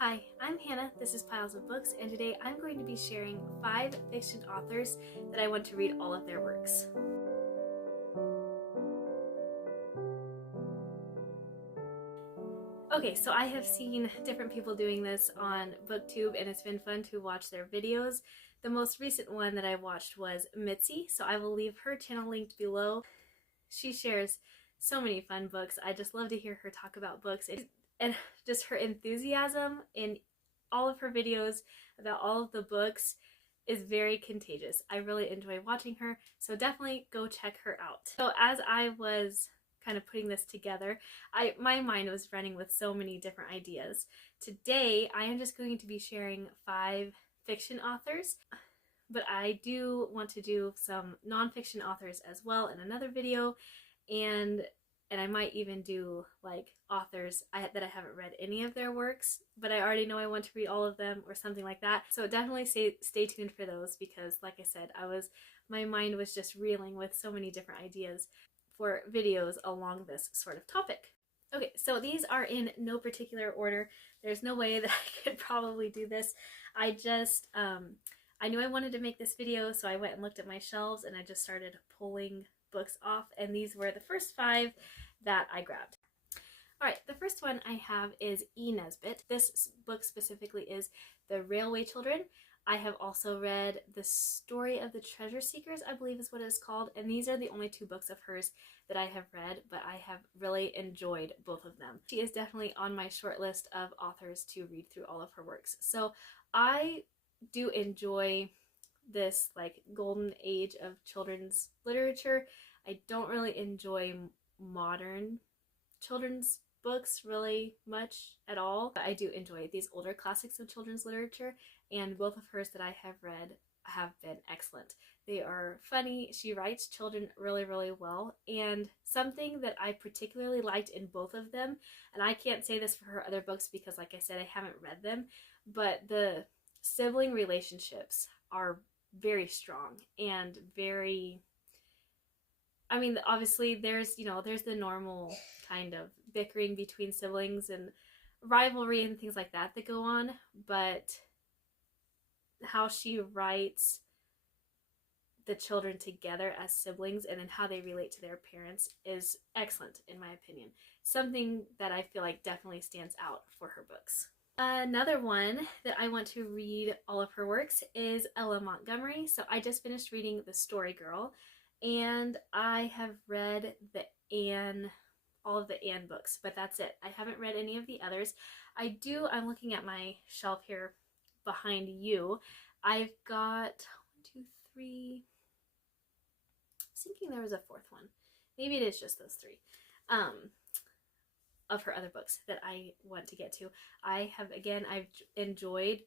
Hi, I'm Hannah, this is Piles of Books, and today I'm going to be sharing 5 fiction authors that I want to read all of their works. Okay, so I have seen different people doing this on BookTube and it's been fun to watch their videos. The most recent one that I watched was Mitzi, so I will leave her channel linked below. She shares so many fun books. I just love to hear her talk about books and just her enthusiasm in all of her videos about all of the books is very contagious. I really enjoy watching her, so definitely go check her out. So as I was kind of putting this together, my mind was running with so many different ideas. Today, I am just going to be sharing 5 fiction authors, but I do want to do some nonfiction authors as well in another video, and I might even do like authors that I haven't read any of their works, but I already know I want to read all of them or something like that. So definitely stay tuned for those because like I said, my mind was just reeling with so many different ideas for videos along this sort of topic. Okay, so these are in no particular order. There's no way that I could probably do this. I just, I knew I wanted to make this video, so I went and looked at my shelves and I just started pulling books off, and these were the first 5 that I grabbed. Alright, the first one I have is Nesbit. This book specifically is The Railway Children. I have also read The Story of the Treasure Seekers, I believe is what it's called, and these are the only 2 books of hers that I have read, but I have really enjoyed both of them. She is definitely on my short list of authors to read through all of her works. So I do enjoy this like golden age of children's literature. I don't really enjoy modern children's books really much at all, but I do enjoy these older classics of children's literature, and both of hers that I have read have been excellent. They are funny. She writes children really, really well, and something that I particularly liked in both of them, and I can't say this for her other books because like I said, I haven't read them, but the sibling relationships are very strong and very, I mean, obviously there's the normal kind of bickering between siblings and rivalry and things like that go on, but how she writes the children together as siblings and then how they relate to their parents is excellent in my opinion. Something that I feel like definitely stands out for her books. Another one that I want to read all of her works is Ella Montgomery. So I just finished reading The Story Girl, and I have read all of the Anne books, but that's it. I haven't read any of the others. I'm looking at my shelf here behind you. I've got 1, 2, 3. I was thinking there was a 4th one. Maybe it is just those 3. Of her other books that I want to get to. I've enjoyed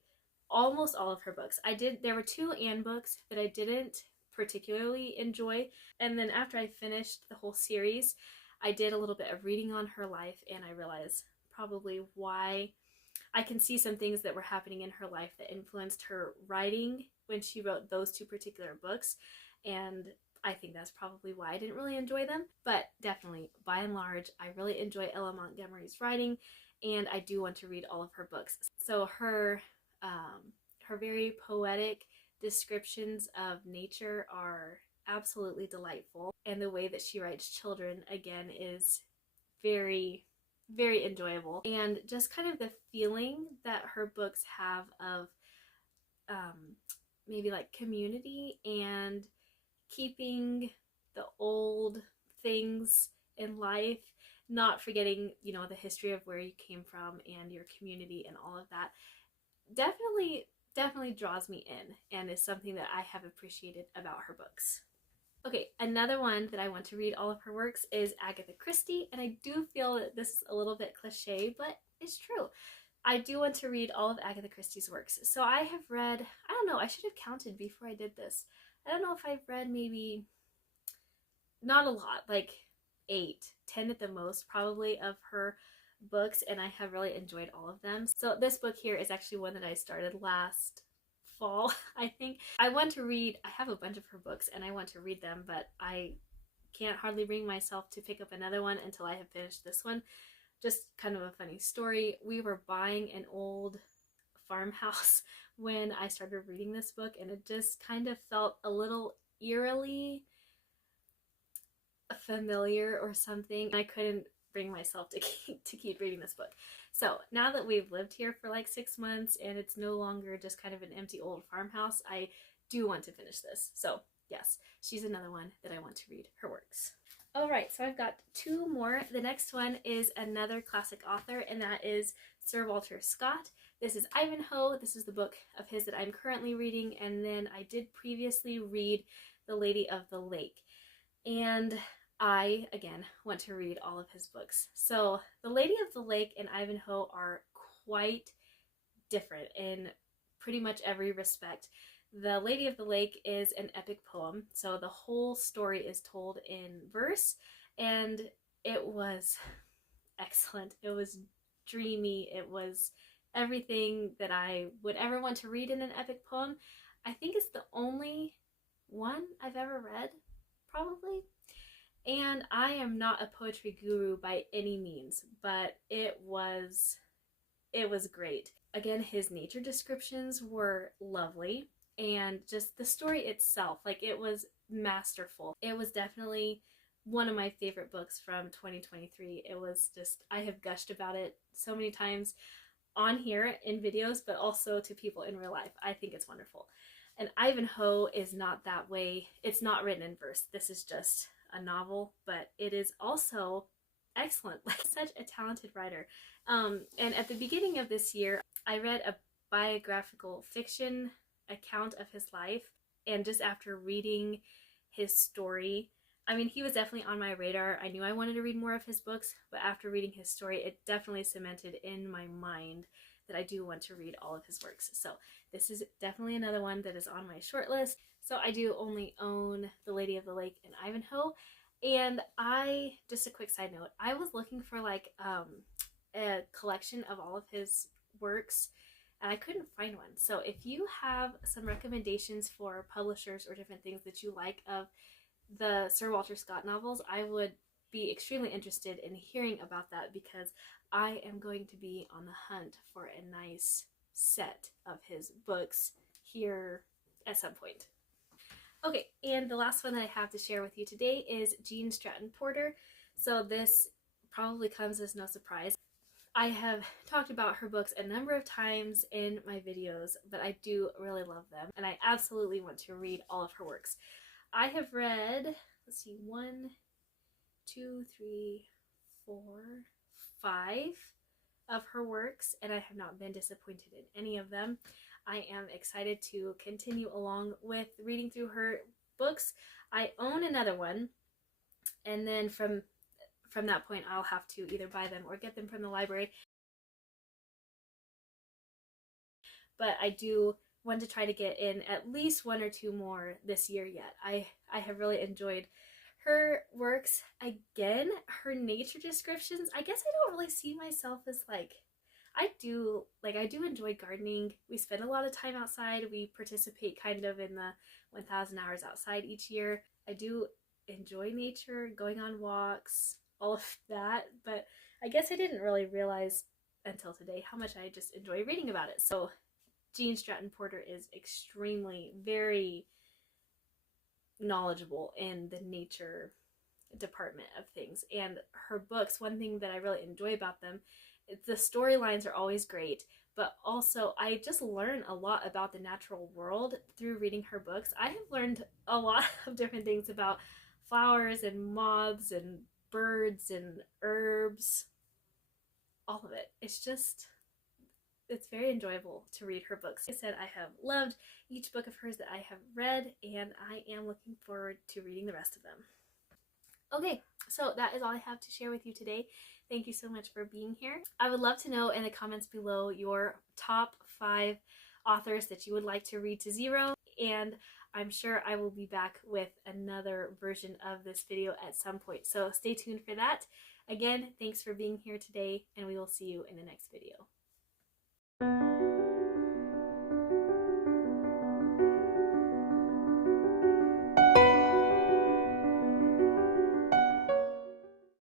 almost all of her books. There were 2 Anne books that I didn't particularly enjoy, and then after I finished the whole series, I did a little bit of reading on her life, and I realized probably why I can see some things that were happening in her life that influenced her writing when she wrote those 2 particular books, and I think that's probably why I didn't really enjoy them, but definitely, by and large, I really enjoy Ella Montgomery's writing, and I do want to read all of her books. So her very poetic descriptions of nature are absolutely delightful, and the way that she writes children, again, is very, very enjoyable, and just kind of the feeling that her books have of maybe like community and keeping the old things in life, not forgetting, the history of where you came from and your community and all of that, definitely draws me in and is something that I have appreciated about her books. Okay, another one that I want to read all of her works is Agatha Christie, and I do feel that this is a little bit cliche, but it's true. I do want to read all of Agatha Christie's works. So I have read, I don't know, I should have counted before I did this. I don't know if I've read maybe, not a lot, like 8, 10 at the most probably of her books, and I have really enjoyed all of them. So this book here is actually one that I started last fall, I think. I have a bunch of her books and I want to read them, but I can't hardly bring myself to pick up another one until I have finished this one. just kind of a funny story. We were buying an old farmhouse when I started reading this book, and it just kind of felt a little eerily familiar or something. I couldn't bring myself to keep reading this book. So now that we've lived here for like 6 months and it's no longer just kind of an empty old farmhouse, I do want to finish this. So yes, she's another one that I want to read her works. Alright, so I've got 2 more. The next one is another classic author, and that is Sir Walter Scott. This is Ivanhoe. This is the book of his that I'm currently reading, and then I did previously read The Lady of the Lake. And I, again, want to read all of his books. So The Lady of the Lake and Ivanhoe are quite different in pretty much every respect. The Lady of the Lake is an epic poem, so the whole story is told in verse, and it was excellent. It was dreamy. It was everything that I would ever want to read in an epic poem. I think it's the only one I've ever read, probably. And I am not a poetry guru by any means, but it was great. Again, his nature descriptions were lovely, and just the story itself, like, it was masterful. It was definitely one of my favorite books from 2023. It was just, I have gushed about it so many times on here in videos, but also to people in real life. I think it's wonderful. And Ivanhoe is not that way. It's not written in verse. This is just a novel, but it is also excellent. Like, such a talented writer. And at the beginning of this year, I read a biographical fiction account of his life, and just after reading his story, I mean, he was definitely on my radar. I knew I wanted to read more of his books, but after reading his story, it definitely cemented in my mind that I do want to read all of his works. So this is definitely another one that is on my short list. So I do only own The Lady of the Lake and Ivanhoe. And just a quick side note, I was looking for like a collection of all of his works, and I couldn't find one. So if you have some recommendations for publishers or different things that you like of the Sir Walter Scott novels, I would be extremely interested in hearing about that, because I am going to be on the hunt for a nice set of his books here at some point. Okay, and the last one that I have to share with you today is Jean Stratton Porter. So this probably comes as no surprise. I have talked about her books a number of times in my videos, but I do really love them, and I absolutely want to read all of her works. I have read, let's see, 1, 2, 3, 4, 5 of her works, and I have not been disappointed in any of them. I am excited to continue along with reading through her books. I own another one, and then from that point I'll have to either buy them or get them from the library. But I do want to try to get in at least 1 or 2 more this year yet. I have really enjoyed her works. Again, her nature descriptions, I guess I don't really see myself as like, I do enjoy gardening. We spend a lot of time outside. We participate kind of in the 1,000 hours outside each year. I do enjoy nature, going on walks, all of that, but I guess I didn't really realize until today how much I just enjoy reading about it. So Jean Stratton Porter is extremely, very knowledgeable in the nature department of things. And her books, one thing that I really enjoy about them, the storylines are always great, but also I just learn a lot about the natural world through reading her books. I have learned a lot of different things about flowers and moths and birds and herbs, all of it. It's very enjoyable to read her books. Like I said, I have loved each book of hers that I have read, and I am looking forward to reading the rest of them. Okay, so that is all I have to share with you today. Thank you so much for being here. I would love to know in the comments below your top 5 authors that you would like to read to zero, and I'm sure I will be back with another version of this video at some point. So stay tuned for that. Again, thanks for being here today, and we will see you in the next video.